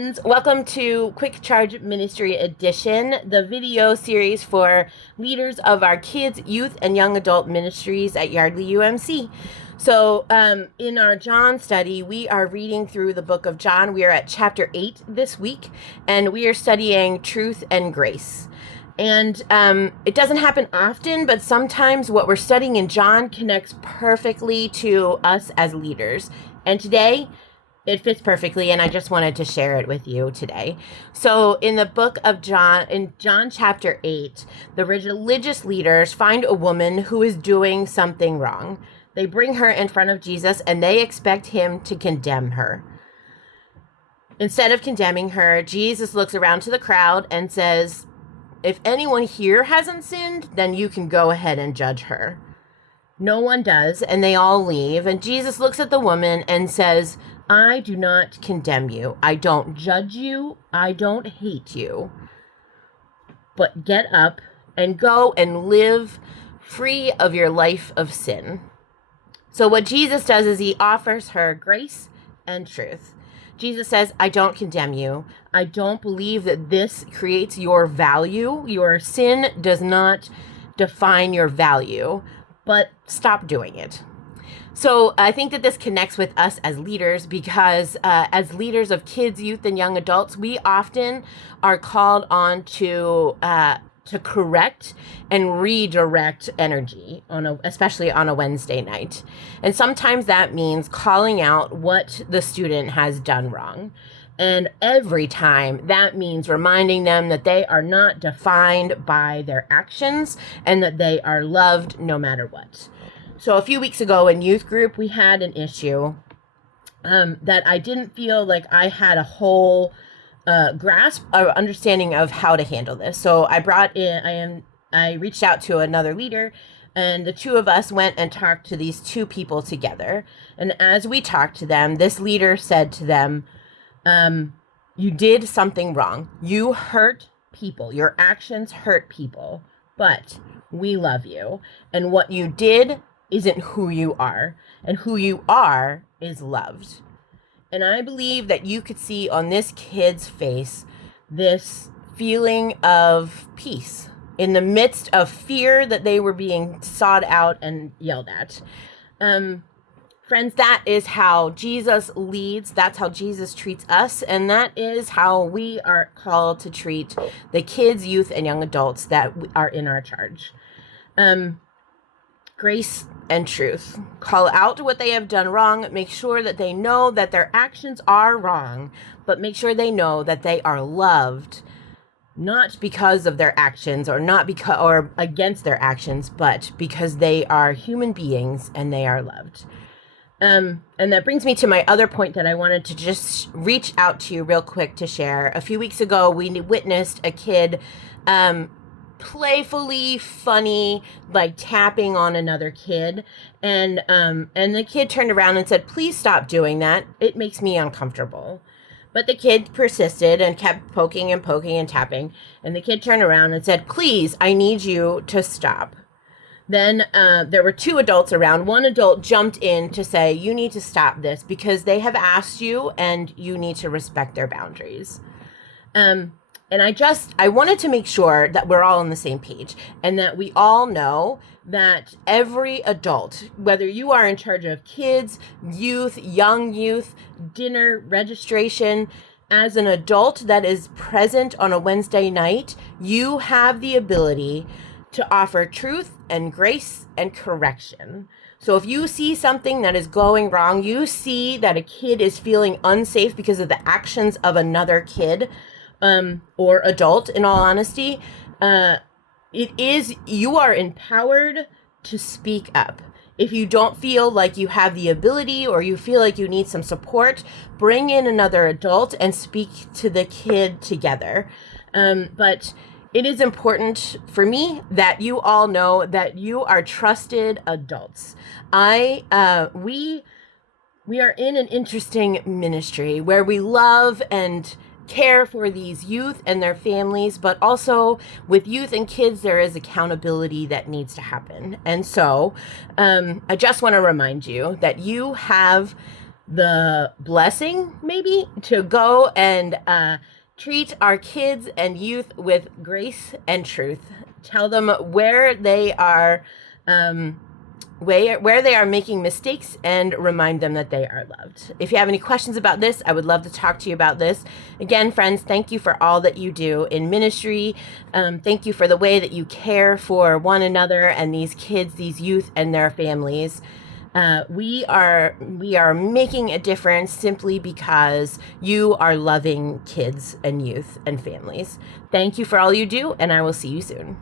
friends. Welcome to Quick Charge Ministry Edition, the video series for leaders of our kids, youth, and young adult ministries at Yardley UMC. So in our John study, we are reading through the book of John. We are at chapter 8 this week, and we are studying truth and grace. And it doesn't happen often, but sometimes what we're studying in John connects perfectly to us as leaders. And today, it fits perfectly, and I just wanted to share it with you today. So in the book of John, in John chapter 8, the religious leaders find a woman who is doing something wrong. They bring her in front of Jesus, and they expect him to condemn her. Instead of condemning her, Jesus looks around to the crowd and says, "If anyone here hasn't sinned, then you can go ahead and judge her." No one does, and they all leave. And Jesus looks at the woman and says, "I do not condemn you. I don't judge you. I don't hate you. But get up and go and live free of your life of sin." So what Jesus does is he offers her grace and truth. Jesus says, "I don't condemn you. I don't believe that this creates your value. Your sin does not define your value, but stop doing it." So I think that this connects with us as leaders because as leaders of kids, youth, and young adults, we often are called on to correct and redirect energy, especially on a Wednesday night. And sometimes that means calling out what the student has done wrong. And every time that means reminding them that they are not defined by their actions and that they are loved no matter what. So a few weeks ago in youth group, we had an issue that I didn't feel like I had a whole grasp or understanding of how to handle this. So I reached out to another leader, and the two of us went and talked to these two people together. And as we talked to them, this leader said to them, "You did something wrong. You hurt people. Your actions hurt people, but we love you. And what you did isn't who you are, and who you are is loved." And I believe that you could see on this kid's face this feeling of peace in the midst of fear that they were being sought out and yelled at. Friends, that is how Jesus leads. That's how Jesus treats us. And that is how we are called to treat the kids, youth, and young adults that are in our charge. Grace and truth. Call out what they have done wrong. Make sure that they know that their actions are wrong, but make sure they know that they are loved, not because of their actions or not because or against their actions, but because they are human beings and they are loved. And that brings me to my other point that I wanted to just reach out to you real quick to share. A few weeks ago, we witnessed a kid playfully funny, like tapping on another kid, and the kid turned around and said, "Please stop doing that. It makes me uncomfortable." But the kid persisted and kept poking and tapping, and the kid turned around and said, "Please, I need you to stop." Then there were two adults around. One adult jumped in to say, "You need to stop this because they have asked you and you need to respect their boundaries." And I wanted to make sure that we're all on the same page and that we all know that every adult, whether you are in charge of kids, youth, young youth, dinner, registration, as an adult that is present on a Wednesday night, you have the ability to offer truth and grace and correction. So if you see something that is going wrong, you see that a kid is feeling unsafe because of the actions of another kid, or adult, in all honesty, you are empowered to speak up. If you don't feel like you have the ability or you feel like you need some support, bring in another adult and speak to the kid together. But it is important for me that you all know that you are trusted adults. We are in an interesting ministry where we love and care for these youth and their families, but also with youth and kids, there is accountability that needs to happen. And so I just want to remind you that you have the blessing, maybe, to go and treat our kids and youth with grace and truth. Tell them where they are. Where they are making mistakes, and remind them that they are loved. If you have any questions about this, I would love to talk to you about this. Again, friends, thank you for all that you do in ministry. Thank you for the way that you care for one another and these kids, these youth, and their families. We are making a difference simply because you are loving kids and youth and families. Thank you for all you do, and I will see you soon.